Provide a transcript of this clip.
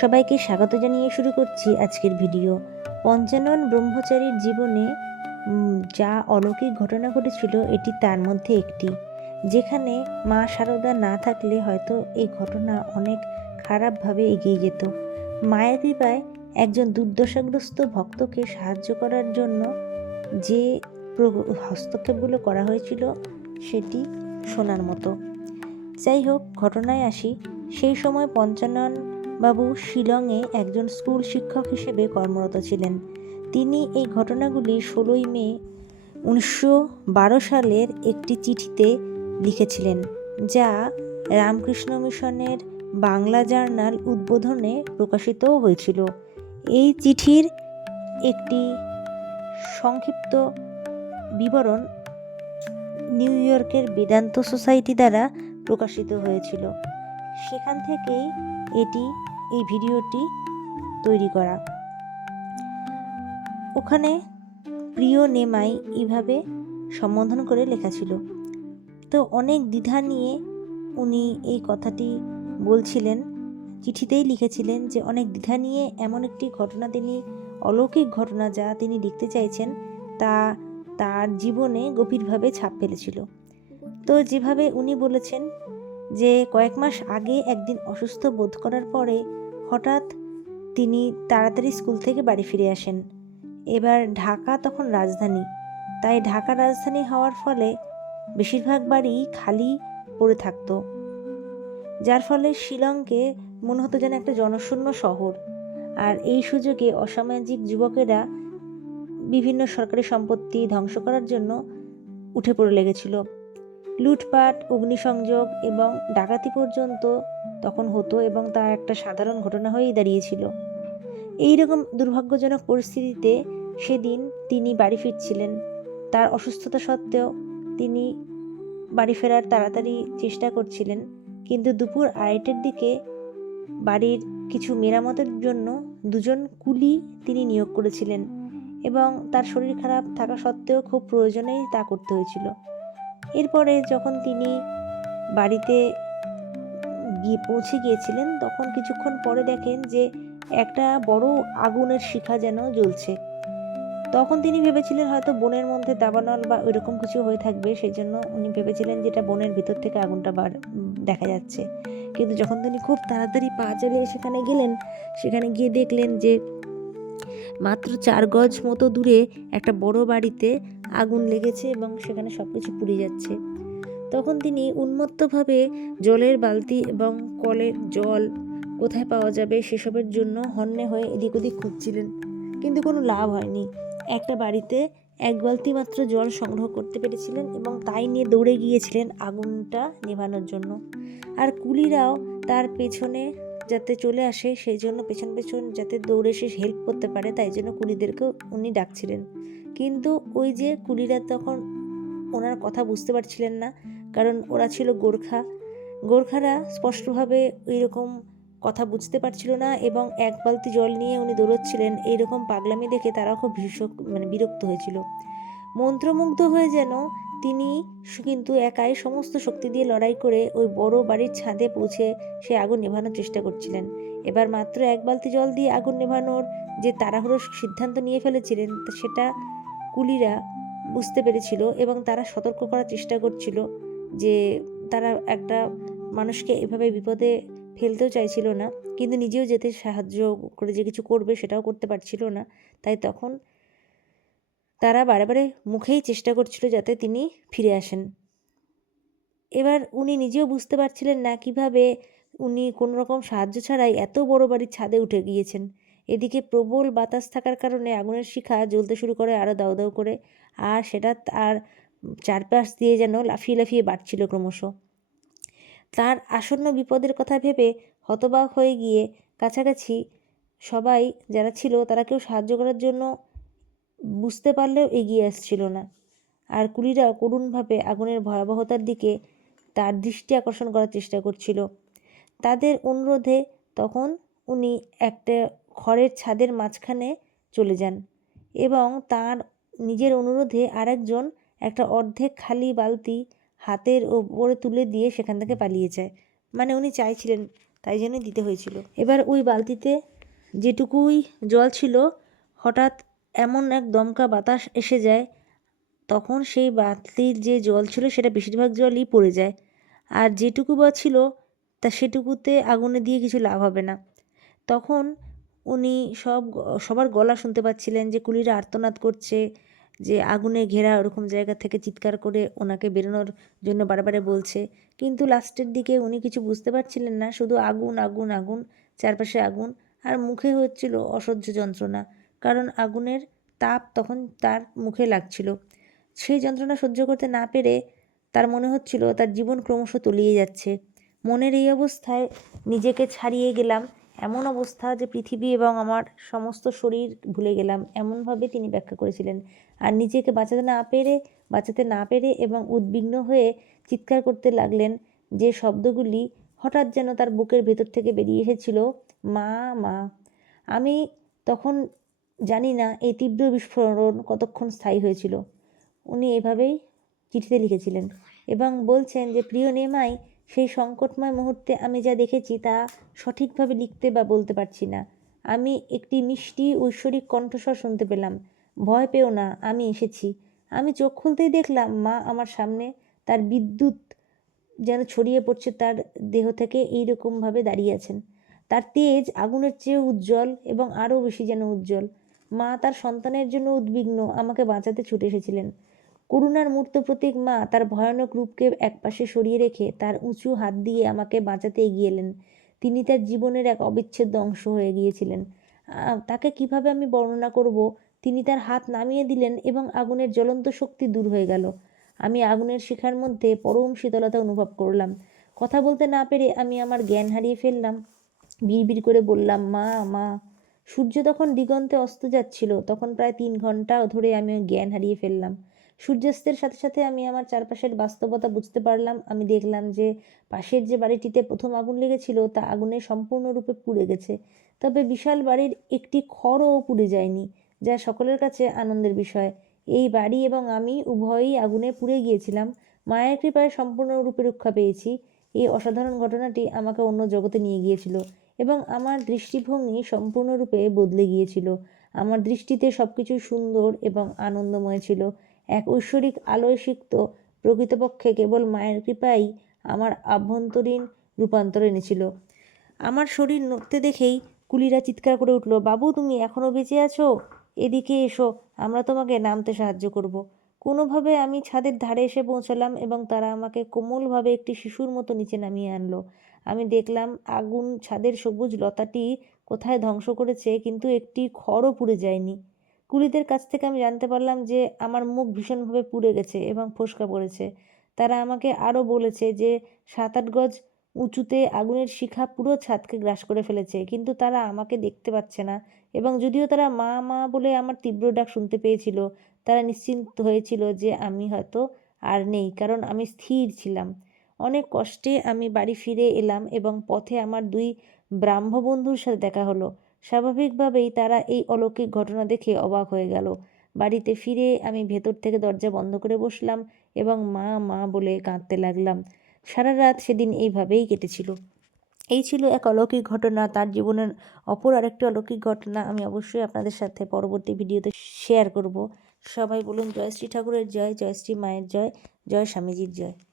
সবাইকে স্বাগত জানিয়ে শুরু করছি আজকের ভিডিও। পঞ্চানন ব্রহ্মচারীর জীবনে যা অলৌকিক ঘটনা ঘটেছিল, এটি তার মধ্যে একটি। যেখানে মা শারদা না থাকলে হয়তো এই ঘটনা অনেক খারাপভাবে এগিয়ে যেত। মায়ের কৃপায় একজন দুর্দশাগ্রস্ত ভক্তকে সাহায্য করার জন্য যে হস্তক্ষেপগুলো করা হয়েছিল, সেটি শোনার মতো। যাই হোক ঘটনায় আসি। সেই সময় পঞ্চানন বাবু শিলংয়ে একজন স্কুল শিক্ষক হিসেবে কর্মরত ছিলেন। তিনি এই ঘটনাগুলি ষোলোই মে উনিশশো বারো সালের একটি চিঠিতে লিখেছিলেন, যা রামকৃষ্ণ মিশনের বাংলা জার্নাল উদ্বোধনে প্রকাশিত হয়েছিল। এই চিঠির একটি সংক্ষিপ্ত বিবরণ নিউ ইয়র্কের বেদান্ত সোসাইটি দ্বারা প্রকাশিত হয়েছিল। সেখান থেকেই এটি, এই ভিডিওটি তৈরি করা। ওখানে প্রিয় নেমাই এইভাবে সম্বোধন করে লেখা ছিল। তো অনেক দ্বিধা নিয়ে উনি এই কথাটি বলছিলেন, চিঠিতেই লিখেছিলেন যে অনেক দ্বিধা নিয়ে এমন একটি ঘটনা তিনি, অলৌকিক ঘটনা যা তিনি লিখতে চাইছেন তা তার জীবনে গভীরভাবে ছাপ ফেলেছিল। তো যেভাবে উনি বলেছেন যে কয়েক মাস আগে একদিন অসুস্থ বোধ করার পরে হঠাৎ তিনি তাড়াতাড়ি স্কুল থেকে বাড়ি ফিরে আসেন। এবার ঢাকা তখন রাজধানী। তাই ঢাকা রাজধানী হওয়ার ফলে বেশিরভাগ বাড়ি খালি পড়ে থাকতো। যার ফলে শিলংকে মনে হতো যেন একটা জনশূন্য শহর। আর এই সুযোগে অসামাজিক যুবকেরা বিভিন্ন সরকারি সম্পত্তি ধ্বংস করার জন্য উঠে পড়ে লেগেছিল। লুটপাট, অগ্নিসংযোগ এবং ডাকাতি পর্যন্ত তখন হতো এবং তা একটা সাধারণ ঘটনা হয়েই দাঁড়িয়েছিল। এই রকম দুর্ভাগ্যজনক পরিস্থিতিতে সেদিন তিনি বাড়ি ফিরছিলেন। তার অসুস্থতা সত্ত্বেও তিনি বাড়ি ফেরার তাড়াতাড়ি চেষ্টা করছিলেন, কিন্তু দুপুর আড়াইটের দিকে বাড়ির কিছু মেরামতের জন্য দুজন কুলি তিনি নিয়োগ করেছিলেন এবং তার শরীর খারাপ থাকা সত্ত্বেও খুব প্রয়োজনেই তা করতে হয়েছিল। এরপরে যখন তিনি বাড়িতে গিয়ে পৌঁছে গিয়েছিলেন, তখন কিছুক্ষণ পরে দেখেন যে একটা বড় আগুনের শিখা যেন জ্বলছে। তখন তিনি ভেবেছিলেন হয়তো বনের মধ্যে দাবানল বা ওইরকম কিছু হয়ে থাকবে সেই জন্য উনি ভেবেছিলেন যেটা বনের ভিতর থেকে আগুনটা বার, দেখা যাচ্ছে। কিন্তু যখন তিনি খুব তাড়াতাড়ি পা চালিয়ে সেখানে গেলেন, সেখানে গিয়ে দেখলেন যে মাত্র চার গজ মতো দূরে একটা বড় বাড়িতে আগুন লেগেছে এবং সেখানে সব কিছু পুড়ে যাচ্ছে। তখন তিনি উন্মত্তভাবে জলের বালতি এবং কলের জল কোথায় পাওয়া যাবে সেসবের জন্য হন্যে হয়ে এদিক ওদিক খুঁজছিলেন। কিন্তু কোনো লাভ হয়নি। একটা বাড়িতে এক বালতি মাত্র জল সংগ্রহ করতে পেরেছিলেন এবং তাই নিয়ে দৌড়ে গিয়েছিলেন আগুনটা নেভানোর জন্য। আর কুলিরাও তার পেছনে যাতে চলে আসে, সেই জন্য পেছন পেছন যাতে দৌড়ে এসে হেল্প করতে পারে, তাই জন্য কুলিদেরকেও উনি ডাকছিলেন। কিন্তু ওই যে কুলিরা তখন ওনার কথা বুঝতে পারছিলেন না, কারণ ওরা ছিল গোর্খা। গোর্খারা স্পষ্টভাবে এইরকম কথা বুঝতে পারছিল না এবং এক বালতি জল নিয়ে উনি দৌড়চ্ছিলেন। এইরকম পাগলামি দেখে তারা খুব ভীষণ মানে বিরক্ত হয়েছিল। মন্ত্রমুগ্ধ হয়ে যেন তিনি কিন্তু একাই সমস্ত শক্তি দিয়ে লড়াই করে ওই বড় বাড়ির ছাদে পৌঁছে সে আগুন নেভানোর চেষ্টা করছিলেন। এবার মাত্র এক বালতি জল দিয়ে আগুন নেভানোর যে তাড়াহুড়ো সিদ্ধান্ত নিয়ে ফেলেছিলেন সেটা কুলিরা বুঝতে পেরেছিল এবং তারা সতর্ক করার চেষ্টা করছিল যে তারা একটা মানুষকে এভাবে বিপদে ফেলতেও চাইছিল না, কিন্তু নিজেও যেতে সাহায্য করে যে কিছু করবে সেটাও করতে পারছিল না। তাই তখন তারা বারে মুখেই চেষ্টা করছিল যাতে তিনি ফিরে আসেন। এবার উনি নিজেও বুঝতে পারছিলেন না কীভাবে উনি কোনো রকম সাহায্য ছাড়াই এত বড় বাড়ির ছাদে উঠে গিয়েছেন। এদিকে প্রবল বাতাস থাকার কারণে আগুনের শিখা জ্বলতে শুরু করে আরও দাউ দাউ করে, আর সেটা তার চারপাশ দিয়ে যেন লাফিয়ে লাফিয়ে বাড়ছিল ক্রমশ। তার আসন্ন বিপদের কথা ভেবে হতবাক হয়ে গিয়ে কাছাকাছি সবাই যারা ছিল তারা কেউ সাহায্য করার জন্য বুঝতে পারলেও এগিয়ে আসছিল না। আর কুলিরা করুণভাবে আগুনের ভয়াবহতার দিকে তার দৃষ্টি আকর্ষণ করার চেষ্টা করছিল। তাদের অনুরোধে তখন উনি একটা ঘরের ছাদের মাঝখানে চলে যান এবং তার নিজের অনুরোধে আরেকজন একটা অর্ধেক খালি বালতি হাতের ওপরে তুলে দিয়ে সেখান থেকে পালিয়ে যায়। মানে উনি চাইছিলেন তাই জন্যই দিতে হয়েছিল। এবার ওই বালতিতে যেটুকুই জল ছিল, হঠাৎ এমন এক দমকা বাতাস এসে যায়, তখন সেই বাতির যে জল ছিল সেটা বেশিরভাগ জলই পড়ে যায়। আর যেটুকু বা ছিল, তা সেটুকুতে আগুনে দিয়ে কিছু লাভ হবে না। তখন উনি সব সবার গলা শুনতে পাচ্ছিলেন যে কুলিরা আর্তনাদ করছে, যে আগুনে ঘেরা ওরকম জায়গা থেকে চিৎকার করে ওনাকে বেরোনোর জন্য বারবারে বলছে। কিন্তু লাস্টের দিকে উনি কিছু বুঝতে পারছিলেন না, শুধু আগুন আগুন আগুন, চারপাশে আগুন, আর মুখে হচ্ছিল অসহ্য যন্ত্রণা। কারণ আগুনের তাপ তখন তার মুখে লাগছিল। সেই যন্ত্রণা সহ্য করতে না পেরে তার মনে হচ্ছিল, তার জীবন ক্রমশ তলিয়ে যাচ্ছে। মনের এই অবস্থায় নিজেকে ছাড়িয়ে গেলাম। এমন অবস্থা যে পৃথিবী এবং আমার সমস্ত শরীর ভুলে গেলাম। এমনভাবে তিনি ব্যাখ্যা করেছিলেন। আর নিজেকে বাঁচাতে না পেরে, বাঁচাতে না পেরে এবং উদ্বিগ্ন হয়ে চিৎকার করতে লাগলেন যে শব্দগুলি হঠাৎ যেন তার বুকের ভেতর থেকে বেরিয়ে এসেছিল, মা মা। আমি তখন জানি না, এই তীব্র বিস্ফোরণ কতক্ষণ স্থায়ী হয়েছিল। উনি এভাবেই চিঠিতে লিখেছিলেন এবং বলছেন যে, প্রিয় নেমাই, সেই সংকটময় মুহূর্তে আমি যা দেখেছি তা সঠিকভাবে লিখতে বা বলতে পারছি না। আমি একটি মিষ্টি, ঐশ্বরিক কণ্ঠস্বর শুনতে পেলাম। ভয় পেও না, আমি এসেছি। আমি চোখ খুলতেই দেখলাম মা আমার সামনে তার বিদ্যুৎ যেন ছড়িয়ে পড়ছে তার দেহ থেকে এইরকমভাবে দাঁড়িয়ে আছেন। তার তেজ আগুনের চেয়ে উজ্জ্বল এবং আরও বেশি যেন উজ্জ্বল। মা তার সন্তানের জন্য উদ্বিগ্ন, আমাকে বাঁচাতে ছুটে এসেছিলেন। করুণার মূর্ত প্রতীক মা তার ভয়ানক রূপকে একপাশে সরিয়ে রেখে তার উঁচু হাত দিয়ে আমাকে বাঁচাতে এগিয়ে এলেন। তিনি তার জীবনের এক অবিচ্ছেদ্য অংশ হয়ে গিয়েছিলেন। তাকে কীভাবে আমি বর্ণনা করব? তিনি তার হাত নামিয়ে দিলেন এবং আগুনের জ্বলন্ত শক্তি দূর হয়ে গেল। আমি আগুনের শিখার মধ্যে পরম শীতলতা অনুভব করলাম। কথা বলতে না পেরে আমি আমার জ্ঞান হারিয়ে ফেললাম। বিড়বিড় করে বললাম, মা মা। সূর্য তখন দিগন্তে অস্ত যাচ্ছিল। তখন প্রায় তিন ঘণ্টা ধরে আমি জ্ঞান হারিয়ে ফেললাম। সূর্যাস্তের সাথে সাথে আমি আমার চারপাশের বাস্তবতা বুঝতে পারলাম। আমি দেখলাম যে পাশের যে বাড়িটিতে প্রথম আগুন লেগেছিল, তা আগুনে সম্পূর্ণরূপে পুড়ে গেছে। তবে বিশাল বাড়ির একটি খড়ও পুড়ে যায়নি, যা সকলের কাছে আনন্দের বিষয়। এই বাড়ি এবং আমি উভয়ই আগুনে পুড়ে গিয়েছিলাম। মায়ের কৃপায় সম্পূর্ণরূপে রক্ষা পেয়েছি। এই অসাধারণ ঘটনাটি আমাকে অন্য জগতে নিয়ে গিয়েছিল। এবং আমার দৃষ্টিভঙ্গি সম্পূর্ণরূপে বদলে গিয়েছিল। আমার দৃষ্টিতে সব কিছুই সুন্দর এবং আনন্দময় ছিল। এক ঐশ্বরিক আলোয় সিক্ত প্রকৃতপক্ষে কেবল মায়ের কৃপাই আমার আভ্যন্তরীণ রূপান্তর এনেছিল। আমার শরীর নড়তে দেখেই কুলিরা চিৎকার করে উঠল, বাবু, তুমি এখনও বেঁচে আছো? এদিকে এসো, আমরা তোমাকে নামতে সাহায্য করব। কোনোভাবে আমি ছাদের ধারে এসে পৌঁছালাম এবং তারা আমাকে কোমলভাবে একটি শিশুর মতো নিচে নামিয়ে আনলো। আমি দেখলাম আগুন, ছাদের সবুজ লতাটি কোথায় ধ্বংস করেছে কিন্তু একটি খড়ও পুড়ে যায়নি। কুলিদের কাছ থেকে আমি জানতে পারলাম যে আমার মুখ ভীষণভাবে পুড়ে গেছে এবং ফোসকা পড়েছে। তারা আমাকে আরও বলেছে যে সাত আট গজ উঁচুতে আগুনের শিখা পুরো ছাদকে গ্রাস করে ফেলেছে কিন্তু তারা আমাকে দেখতে পাচ্ছে না এবং যদিও তারা মা মা বলে আমার তীব্র ডাক শুনতে পেয়েছিল, তারা নিশ্চিন্ত হয়েছিল যে আমি হয়তো আর নেই কারণ আমি স্থির ছিলাম। অনেক কষ্টে আমি বাড়ি ফিরে এলাম এবং পথে আমার দুই ব্রাহ্ম বন্ধুর সাথে দেখা হলো। স্বাভাবিকভাবেই তারা এই অলৌকিক ঘটনা দেখে অবাক হয়ে গেল। বাড়িতে ফিরে আমি ভেতর থেকে দরজা বন্ধ করে বসলাম এবং মা মা বলে কাঁদতে লাগলাম। সারা রাত সেদিন এইভাবেই কেটেছিল। এই ছিল এক অলৌকিক ঘটনা, তার জীবনের অপর আরেকটি অলৌকিক ঘটনা আমি অবশ্যই আপনাদের সাথে পরবর্তী ভিডিওতে শেয়ার করব। সবাই বলুন, জয় শ্রী ঠাকুরের জয় জয় শ্রী মায়ের জয় জয় স্বামীজির জয়।